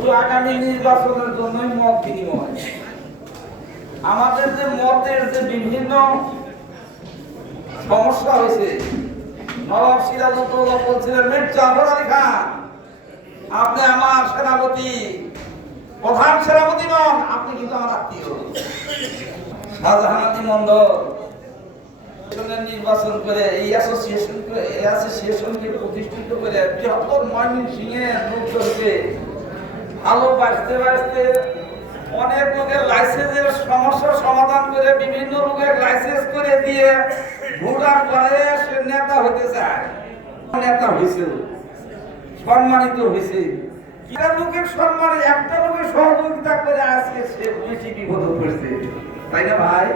শুধু আগামী নির্বাচনের জন্যই মত বিনিময়। আমাদের যে মতের যে বিভিন্ন সমস্যা হয়েছে, নবাব সিরাজউদ্দৌলা বলছিলেন, মির্জা জাফর আলী খান আপনি আমার সেনাপতি, প্রধান সেনাপতি নন, আপনি কিন্তু আমার আত্মীয়। শাহজাহান আলী মন্ডল নির্বাচন করে এই অ্যাসোসিয়েশনকে প্রতিষ্ঠিত করে বৃহত্তর ময়মনসিংহের লোকজনকে ভালো বাঁচতে বাঁচতে অনেক লোকের লাইসেন্সের সমস্যার সমাধান করে বিভিন্ন লোকের লাইসেন্স করে দিয়ে ভোটার করে সে নেতা হতে চায়, নেতা হয়েছে, সম্মানিত হয়েছে। লোকের সম্মানে একটা লোকের সহযোগিতা করে আজকে সে বেশি বিপদ পড়ছে, তাই না ভাই?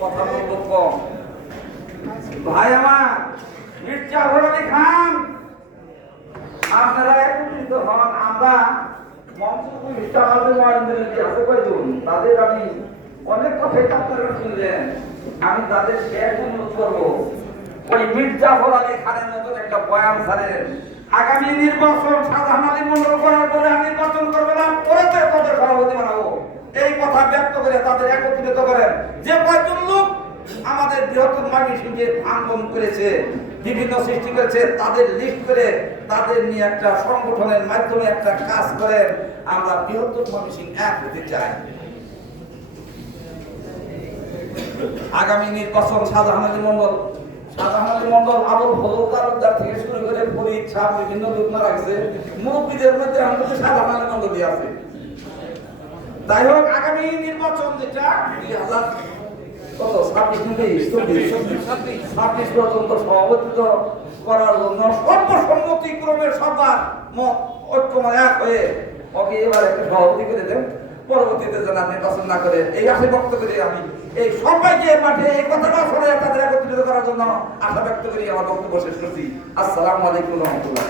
কথা বলবো কম। ভাই আমার মির্জা জাফর আলী খান আপনারা একত্রিত হন। আমরা তাদের আমি অনেক কথাই আপনারা শুনলেন, আমি তাদের শেষ অনুরোধ করবো ওই মির্জা জাফর আলী খানের মতন একটা বয়ান ছাড়েন। আগামী নির্বাচন শাহজাহান আলী মন্ডল করার পরে আমি নির্বাচন করবো না, পরে তাদের সভাপতি বানাবো, এই কথা ব্যক্ত করে তাদের একত্রিত করেন। যে কয়েকজন লোক আমাদের বৃহত্তর ময়মনসিংহে ভাঙন করেছে, বিভিন্ন সৃষ্টি করেছে, তাদের লিস্ট করে তাদের নিয়ে একটা সংগঠনের মাধ্যমে একটা কাজ করেন। আমরা বৃহত্তর ময়মনসিংহ এক হতে চাই। আগামী নির্বাচন শাহজাহান আলী মন্ডল আবুল ফজল তালুকদার থেকে শুরু করে ফরিদ শাহ বিভিন্ন লোক মারা গেছে, মুরব্বীদের মধ্যে আমাদের শাহজাহান আলী মন্ডলই আছে। যাই হোক, আগামী নির্বাচন যেটা 2026 পর্যন্ত সভাপতিত্ব করার জন্য সর্বসম্মতিক্রমে সবার মত ঐক্যময় এক হয়ে ওকে এবার একটা সভাপতি করে দেন, পরবর্তীতে যেন নির্বাচন না করে, এই আশা ব্যক্ত করি আমি এই সবাইকে মাঠে এই কথাটা শুনে তাদের একত্রিত করার জন্য আশা ব্যক্ত করি আমার বক্তব্য শেষ করছি। আসসালামু আলাইকুম রহমতুল্লাহ।